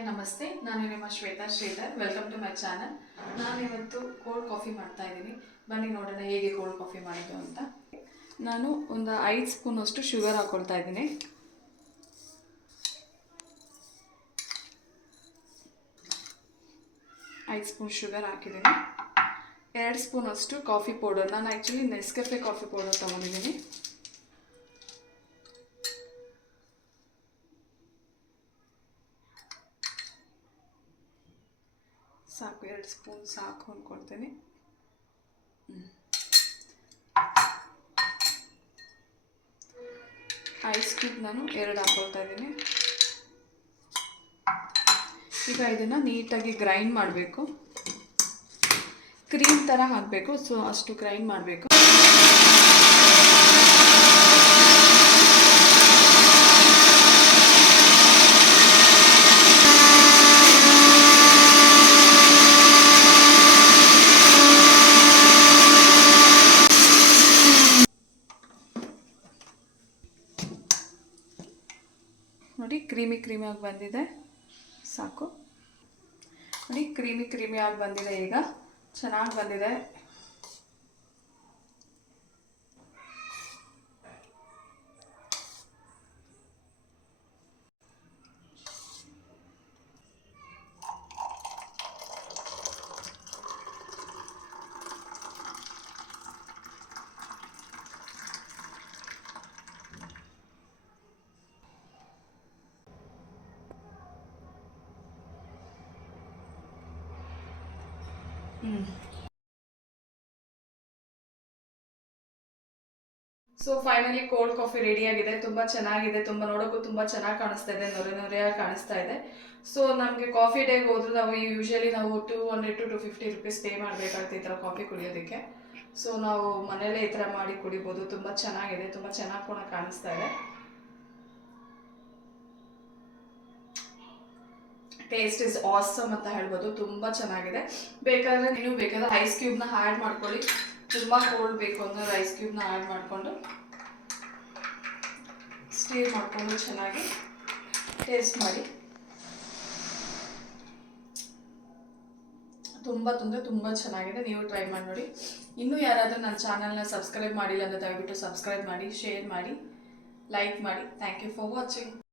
Hi ನಮಸ್ತೆ, ನಾನು ನಿಮ್ಮ Shweta Sridhar. Welcome to my channel. ನಾನು ಇವತ್ತು ಕೋಲ್ಡ್ ಕಾಫಿ ಮಾಡ್ತಾ ಇದ್ದೀನಿ. ಬನ್ನಿ ನೋಡೋಣ ಹೇಗೆ ಕೋಲ್ಡ್ ಕಾಫಿ ಮಾಡೋದು ಅಂತ. ನಾನು ಒಂದು 5 ಸ್ಪೂನಷ್ಟು ಶುಗರ್ ಹಾಕ್ಕೊಳ್ತಾ ಇದ್ದೀನಿ. ಐದು ಸ್ಪೂನ್ ಶುಗರ್ ಹಾಕಿದ್ದೀನಿ. 2 ಸ್ಪೂನಷ್ಟು ಕಾಫಿ ಪೌಡರ್. ನಾನು ಆ್ಯಕ್ಚುಲಿ ನೆಸ್ಕೆಫೆ ಕಾಫಿ ಪೌಡರ್ ತೊಗೊಂಡಿದ್ದೀನಿ. ಸಾಕು, 2 ಸ್ಪೂನ್ ಸಾಕು ಅಂದ್ಕೊಳ್ತೀನಿ. ಐಸ್ ಕ್ಯೂಬ್ ನಾನು 2 ಹಾಕ್ಕೊಳ್ತಾ ಇದ್ದೀನಿ. ಈಗ ಇದನ್ನು ನೀಟಾಗಿ ಗ್ರೈಂಡ್ ಮಾಡಬೇಕು. ಕ್ರೀಮ್ ಥರ ಹಾಕಬೇಕು, ಸೊ ಅಷ್ಟು ಗ್ರೈಂಡ್ ಮಾಡಬೇಕು. ನೋಡಿ, ಕ್ರೀಮಿಯಾಗಿ ಬಂದಿದೆ. ಸಾಕು ನೋಡಿ, ಕ್ರೀಮಿಯಾಗಿ ಬಂದಿದೆ. ಈಗ ಚೆನ್ನಾಗಿ ಬಂದಿದೆ. So finally cold coffee ready ಆಗಿದೆ. ತುಂಬ ಚೆನ್ನಾಗಿದೆ, ತುಂಬ ನೋಡೋಕ್ಕೂ ತುಂಬ ಚೆನ್ನಾಗಿ ಕಾಣಿಸ್ತಾ ಇದೆ, ನೊರೆಯಾಗಿ ಕಾಣಿಸ್ತಾ ಇದೆ. ಸೊ ನಮಗೆ ಕಾಫಿ ಡೇಗೆ ಹೋದ್ರೂ ನಾವು ಯೂಶಲಿ ನಾವು 200 to 250 rupees ಪೇ ಮಾಡಬೇಕಾಗುತ್ತೆ ಈ ಥರ ಕಾಫಿ ಕುಡಿಯೋದಕ್ಕೆ. ಸೊ ನಾವು ಮನೇಲೇ ಈ ಥರ ಮಾಡಿ ಕುಡಿಬೋದು. ತುಂಬ ಚೆನ್ನಾಗಿದೆ, ತುಂಬ ಚೆನ್ನಾಗಿ ಕೂಡ ಕಾಣಿಸ್ತಾ ಇದೆ. ಟೇಸ್ಟ್ ಇಸ್ ಆಸಮ್ ಅಂತ ಹೇಳ್ಬೋದು. ತುಂಬ ಚೆನ್ನಾಗಿದೆ. ಬೇಕಾದರೆ ಐಸ್ ಕ್ಯೂಬ್ನ ಆ್ಯಡ್ ಮಾಡ್ಕೊಳ್ಳಿ. ತುಂಬ ಕೋಲ್ಡ್ ಬೇಕು ಅಂದರೆ ಐಸ್ ಕ್ಯೂಬ್ನ ಆ್ಯಡ್ ಮಾಡಿಕೊಂಡು ಸ್ಟೀರ್ ಮಾಡಿಕೊಂಡು ಚೆನ್ನಾಗಿ ಟೇಸ್ಟ್ ಮಾಡಿ. ತುಂಬ ಚೆನ್ನಾಗಿದೆ. ನೀವು ಟ್ರೈ ಮಾಡಿ ನೋಡಿ. ಇನ್ನೂ ಯಾರಾದರೂ ನನ್ನ ಚಾನಲ್ನ ಸಬ್ಸ್ಕ್ರೈಬ್ ಮಾಡಿಲ್ಲ ಅಂದರೆ ದಯವಿಟ್ಟು ಸಬ್ಸ್ಕ್ರೈಬ್ ಮಾಡಿ, ಶೇರ್ ಮಾಡಿ, ಲೈಕ್ ಮಾಡಿ. Thank you for watching.